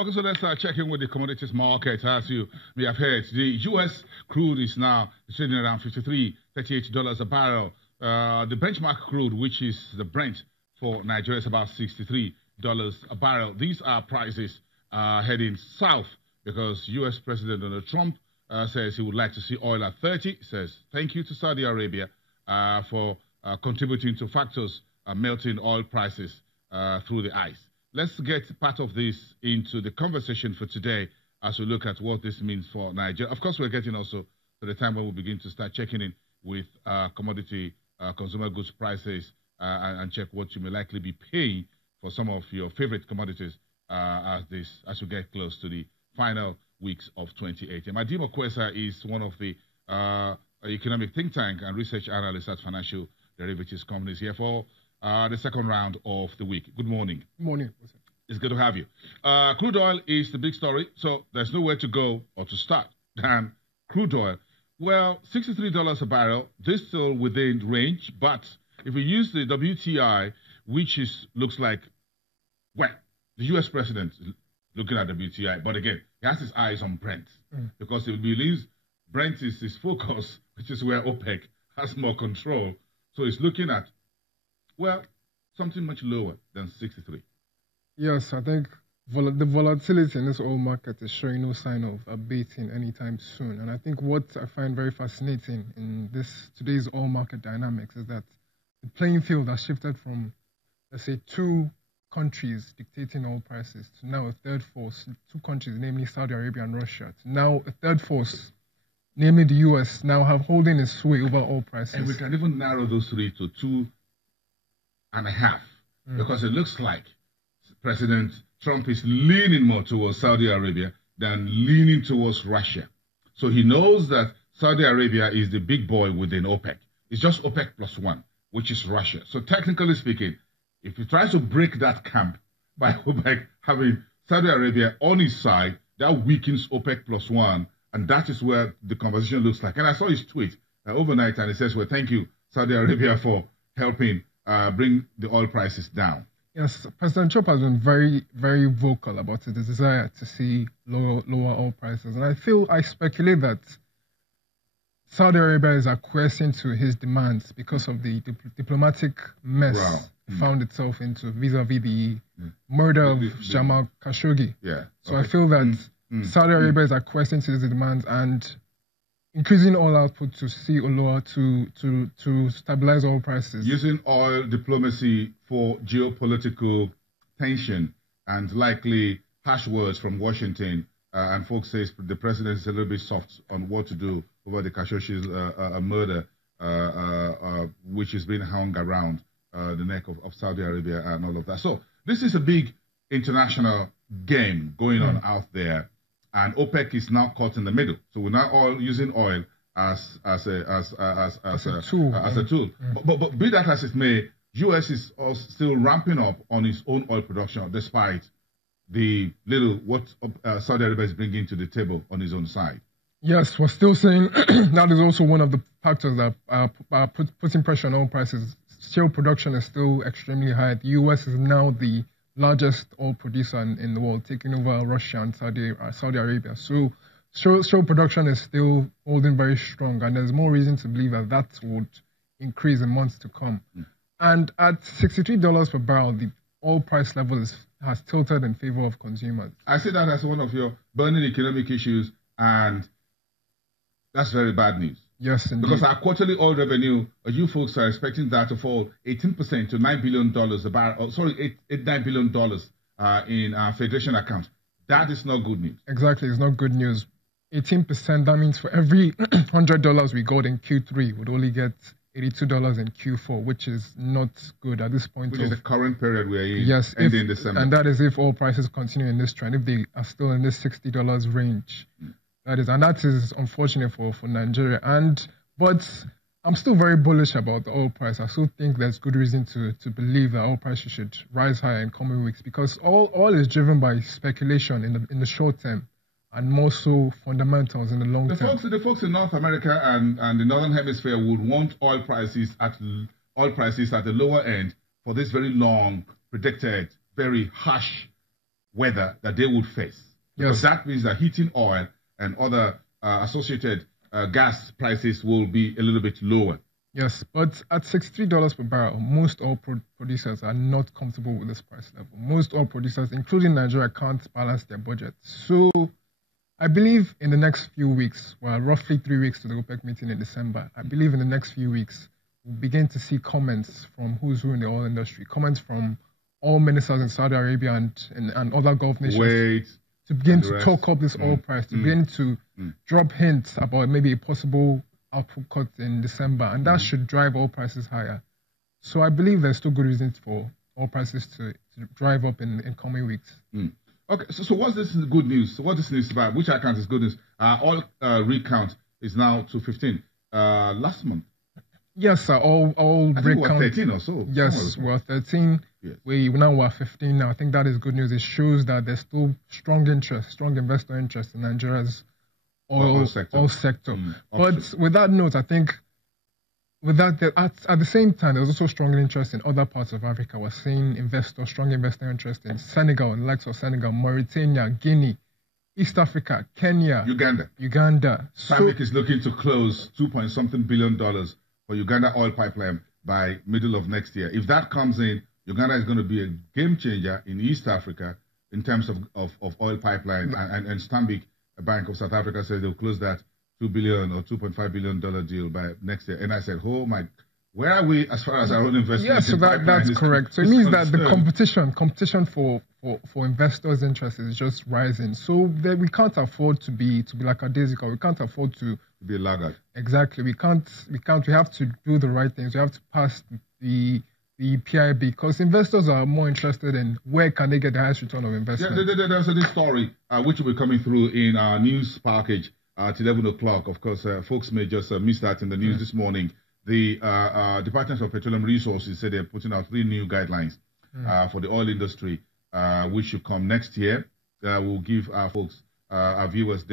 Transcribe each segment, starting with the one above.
Okay, so let's check in with the commodities market. As you may have heard, the U.S. crude is now trading around $53.38 a barrel. The benchmark crude, which is the Brent for Nigeria, is about $63 a barrel. These are prices heading south because U.S. President Donald Trump says he would like to see oil at 30. He says thank you to Saudi Arabia for contributing to factors melting oil prices through the ice. Let's get part of this into the conversation for today as we look at what this means for Nigeria. Of course, we're getting also to the time when we begin to start checking in with commodity consumer goods prices and check what you may likely be paying for some of your favorite commodities as we get close to the final weeks of 2018. Madimo Kwesa is one of the economic think tank and research analyst at Financial Derivatives Companies here for the second round of the week. Good morning. Good morning. It's good to have you. Crude oil is the big story, so there's nowhere to go or to start than crude oil. Well, $63 a barrel, this is still within range, but if we use the WTI, which looks like, well, the U.S. president is looking at WTI, but again, he has his eyes on Brent because he believes Brent is his focus, which is where OPEC has more control. So he's looking at, well, something much lower than 63. Yes, I think the volatility in this oil market is showing no sign of abating anytime soon. And I think what I find very fascinating in today's oil market dynamics is that the playing field has shifted from, let's say, two countries dictating oil prices to now a third force, two countries, namely Saudi Arabia and Russia, to now a third force, namely the U.S., now holding its sway over oil prices. And we can even narrow those three to 2.5, because it looks like President Trump is leaning more towards Saudi Arabia than leaning towards Russia. So he knows that Saudi Arabia is the big boy within OPEC. It's just OPEC plus one, which is Russia. So technically speaking, if he tries to break that camp by OPEC having Saudi Arabia on his side, that weakens OPEC plus one, and that is where the conversation looks like. And I saw his tweet overnight, and he says, well, thank you, Saudi Arabia, for helping bring the oil prices down. Yes, President Trump has been very, very vocal about his desire to see lower oil prices. And I speculate that Saudi Arabia is acquiescing to his demands because of the diplomatic mess it found itself into vis-a-vis the murder of Jamal Khashoggi. Yeah. So I feel that Saudi Arabia is acquiescing to his demands and increasing oil output to see lower to stabilize oil prices. Using oil diplomacy for geopolitical tension and likely harsh words from Washington. And folks say the president is a little bit soft on what to do over the Khashoggi's murder, which is being hung around the neck of Saudi Arabia and all of that. So this is a big international game going on out there. And OPEC is now caught in the middle. So we're now all using oil as a tool. But be that as it may, U.S. is still ramping up on its own oil production, despite the what Saudi Arabia is bringing to the table on its own side. Yes, we're still saying that is also one of the factors that are putting pressure on oil prices. Shale production is still extremely high. The U.S. is now the largest oil producer in the world, taking over Russia and Saudi Arabia. So shale production is still holding very strong, and there's more reason to believe that would increase in months to come. And at $63 per barrel, the oil price level has tilted in favor of consumers. I see that as one of your burning economic issues, and that's very bad news. Yes, indeed. Because our quarterly oil revenue, you folks are expecting that to fall 18% to $9 billion a barrel. $9 billion in our Federation account. That is not good news. Exactly, it's not good news. 18%, that means for every $100 we got in Q3, we'd only get $82 in Q4, which is not good at this point. Which is the current period we're in, yes, ending December. And that is if oil prices continue in this trend, if they are still in this $60 range. That is unfortunate for Nigeria. But I'm still very bullish about the oil price. I still think there's good reason to believe that oil prices should rise higher in coming weeks, because oil is driven by speculation in the short term and more so fundamentals in the long term. The folks in North America and the Northern Hemisphere would want oil prices at the lower end for this very long, predicted, very harsh weather that they would face. Because that means that heating oil and other associated gas prices will be a little bit lower. Yes, but at $63 per barrel, most oil producers are not comfortable with this price level. Most oil producers, including Nigeria, can't balance their budget. So I believe in the next few weeks, well, roughly 3 weeks to the OPEC meeting in December, I believe in the next few weeks, we'll begin to see comments from who's who in the oil industry, comments from all ministers in Saudi Arabia and other Gulf nations to begin to talk up this oil price, to begin to drop hints about maybe a possible output cut in December, and that should drive oil prices higher. So I believe there's still good reasons for oil prices to drive up in coming weeks. Okay, so what's this good news? So what this news about? Which account is good news? Oil rig count is now to 15. Last month. Yes, sir. All rig count. 13 or so. Yes, we're 13. Yes. We're 15 now. I think that is good news. It shows that there's still strong investor interest in Nigeria's oil sector. But with that note, I think with that, at the same time, there's also strong interest in other parts of Africa. We're seeing strong investor interest in Senegal, in the likes of Senegal, Mauritania, Guinea, East Africa, Kenya, Uganda. SAMIC is looking to close $2.something billion for Uganda oil pipeline by middle of next year. If that comes in, Uganda is going to be a game changer in East Africa in terms of oil pipeline. And SAMIC, a bank of South Africa, says they'll close that $2 billion or $2.5 billion deal by next year. And I said, oh my, where are we as far as our own investment? Yeah, so that's correct. So it means that the competition for investors' interest is just rising. So that we can't afford to be like a daisy. We can't afford to be a laggard. Exactly. We can't. We have to do the right things. We have to pass the PIB, because investors are more interested in where can they get the highest return of investment. Yeah, there's this story which will be coming through in our news package at 11 o'clock. Of course, folks may just miss that in the news this morning. The Department of Petroleum Resources said they're putting out 3 new guidelines for the oil industry, which should come next year. We'll give our folks, our viewers,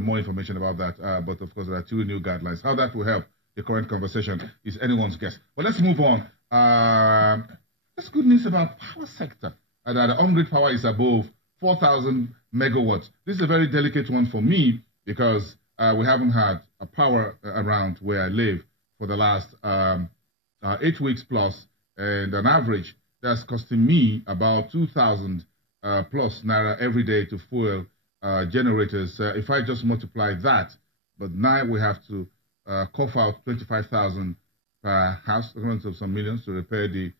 more information about that. But of course, there are 2 new guidelines. How that will help the current conversation is anyone's guess. But let's move on. That's good news about power sector. That the on-grid power is above 4,000 megawatts. This is a very delicate one for me because we haven't had a power around where I live for the last 8 weeks plus, and on average, that's costing me about 2,000 plus naira every day to fuel generators. If I just multiply that, but now we have to cough out 25,000 per house, equivalent of some millions, to repair the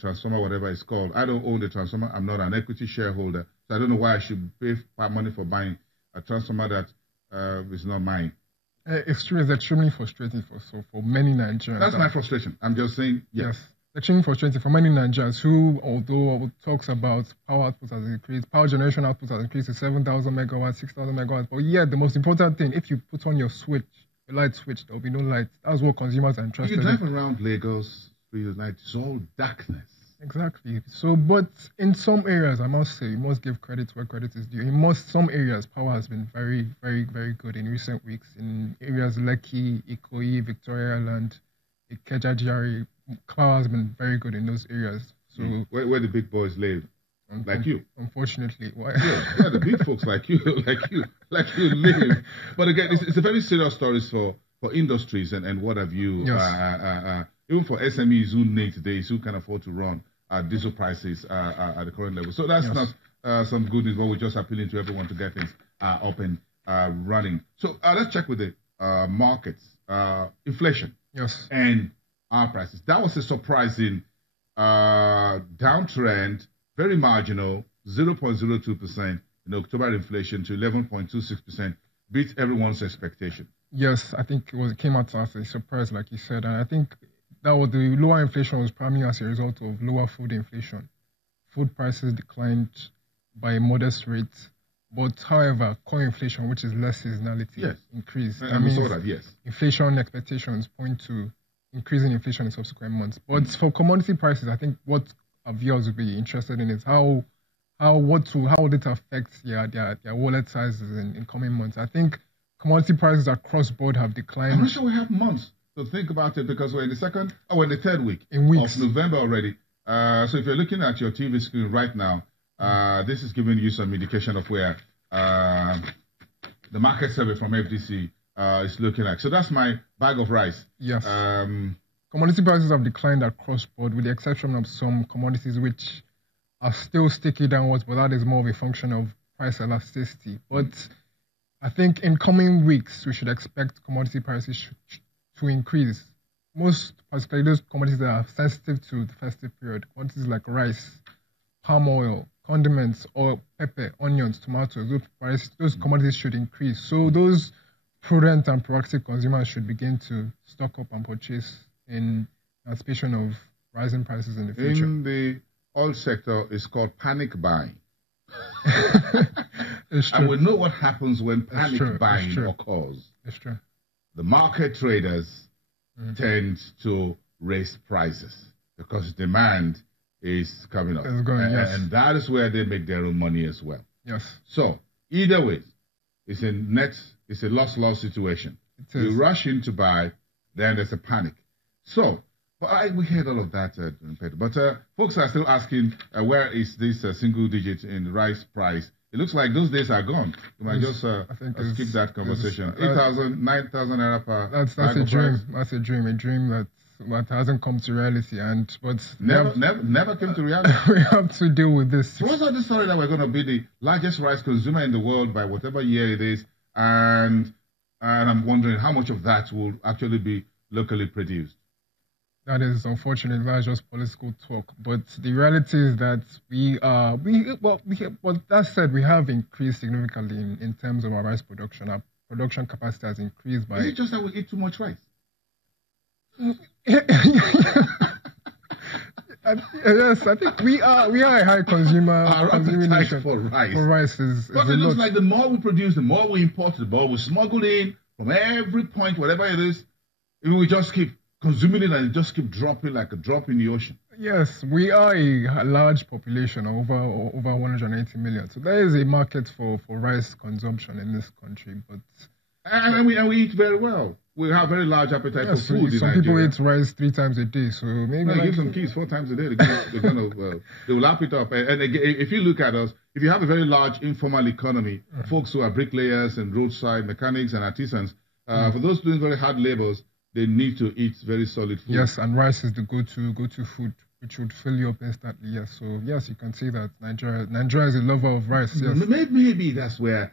transformer, whatever it's called. I don't own the transformer. I'm not an equity shareholder, so I don't know why I should pay money for buying a transformer that is not mine. It's true. It's extremely frustrating for many Nigerians. That's my frustration. I'm just saying, yes. Extremely frustrating for many Nigerians who, although talks about power output has increased, power generation output has increased to 7,000 megawatts, 6,000 megawatts. But yet, the most important thing, if you put on your light switch, there will be no light. That's what consumers are interested in. You drive around Lagos through the night, it's all darkness. Exactly. So, but in some areas, I must say, you must give credit where credit is due. In some areas, power has been very, very, very good in recent weeks. In areas Lekki, Ikoyi, Victoria Island, Ikeja GRA, power has been very good in those areas. So, where the big boys live, like you. Unfortunately, why? Yeah, the big folks like you live. But again, it's a very serious story for industries and what have you. Yes. Even for SMEs who need today, who can afford to run diesel prices at the current level. So that's not some good news, but we're just appealing to everyone to get things up and running. So let's check with the markets. Inflation. Yes. And our prices. That was a surprising downtrend, very marginal, 0.02% in October inflation to 11.26%, beat everyone's expectation. Yes, I think it came out as a surprise, like you said, and I think that was the lower inflation was primarily as a result of lower food inflation. Food prices declined by a modest rate, but however, core inflation, which is less seasonality, increased. And we saw that, yes. Inflation expectations point to increasing inflation in subsequent months. But for commodity prices, I think what our viewers will be interested in is how would it affect their wallet sizes in coming months. I think commodity prices across board have declined. I'm not sure we have months to think about it because we're in the third week of November already. So if you're looking at your TV screen right now, this is giving you some indication of where the market survey from FDC is looking like. So that's my bag of rice. Yes. Commodity prices have declined across board, with the exception of some commodities which are still sticky downwards, but that is more of a function of price elasticity. But I think in coming weeks, we should expect commodity prices to increase. Most, particularly those commodities that are sensitive to the festive period, commodities like rice, palm oil, condiments, oil, pepper, onions, tomatoes, those commodities should increase. So those prudent and proactive consumers should begin to stock up and purchase in anticipation of rising prices in the future. In the oil sector, it's called panic buying. And we know what happens when panic buying occurs. It's true. The market traders tend to raise prices because demand is coming up. It's going, yes. And that is where they make their own money as well. Yes. So, either way, it's a loss-loss situation. You rush in to buy, then there's a panic. So, we heard all of that, Peter. But folks are still asking, where is this single digit in rice price? It looks like those days are gone. You might just skip that conversation. 8,000, 9,000 naira per. That's a dream. Price. That's a dream that hasn't come to reality. But never came to reality. We have to deal with this. So what's the story that we're going to be the largest rice consumer in the world by whatever year it is, and I'm wondering how much of that will actually be locally produced. That is unfortunate. That's just political talk. But the reality is that but that said, we have increased significantly in terms of our rice production. Our production capacity has increased by. Is it just that we eat too much rice? Yes, I think we are a high consumer. Our appetite for rice. For rice is but it looks like the more we produce, the more we import, the more we smuggle in from every point, whatever it is. We just keep consuming it and it just keep dropping like a drop in the ocean. Yes, we are a large population, over 180 million. So there is a market for rice consumption in this country. But and we eat very well. We have very large appetite for food. Some people eat rice 3 times a day, so maybe give some kids 4 times a day. They will lap it up. And again, if you look at us, if you have a very large informal economy, folks who are bricklayers and roadside mechanics and artisans, for those doing very hard labors, they need to eat very solid food. Yes, and rice is the go-to food, which would fill you up instantly. Yes, so yes, you can see that Nigeria is a lover of rice. Yes, maybe that's where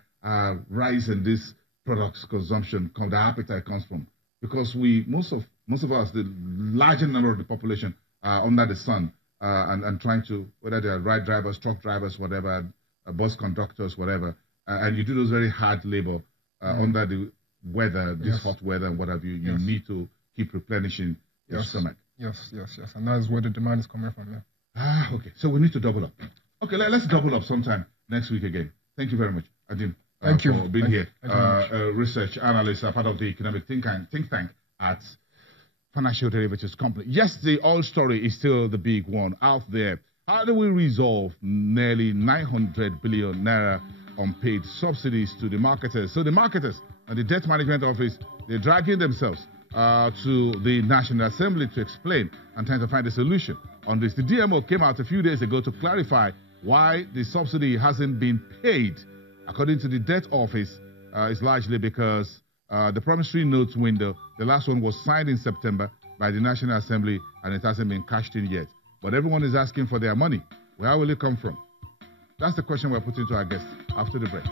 rice and this products consumption, the appetite comes from, because most of us, the larger number of the population, are under the sun and trying to, whether they are ride drivers, truck drivers, whatever, bus conductors, whatever, and you do those very hard labor under the weather, this hot weather and what have you. You need to keep replenishing your stomach. Yes, and that's where the demand is coming from. Yeah. Okay. So we need to double up. Okay, let's double up sometime next week again. Thank you very much, Adim. Thank you for being here. Research analyst, part of the economic think tank at Financial Derivatives Company. Yes, the oil story is still the big one out there. How do we resolve nearly 900 billion naira unpaid subsidies to the marketers? So the marketers and the Debt Management Office, they're dragging themselves to the National Assembly to explain and trying to find a solution on this. The DMO came out a few days ago to clarify why the subsidy hasn't been paid. According to the Debt Office, it's largely because the promissory notes window, the last one was signed in September by the National Assembly and it hasn't been cashed in yet. But everyone is asking for their money. Where will it come from? That's the question we're putting to our guests after the break.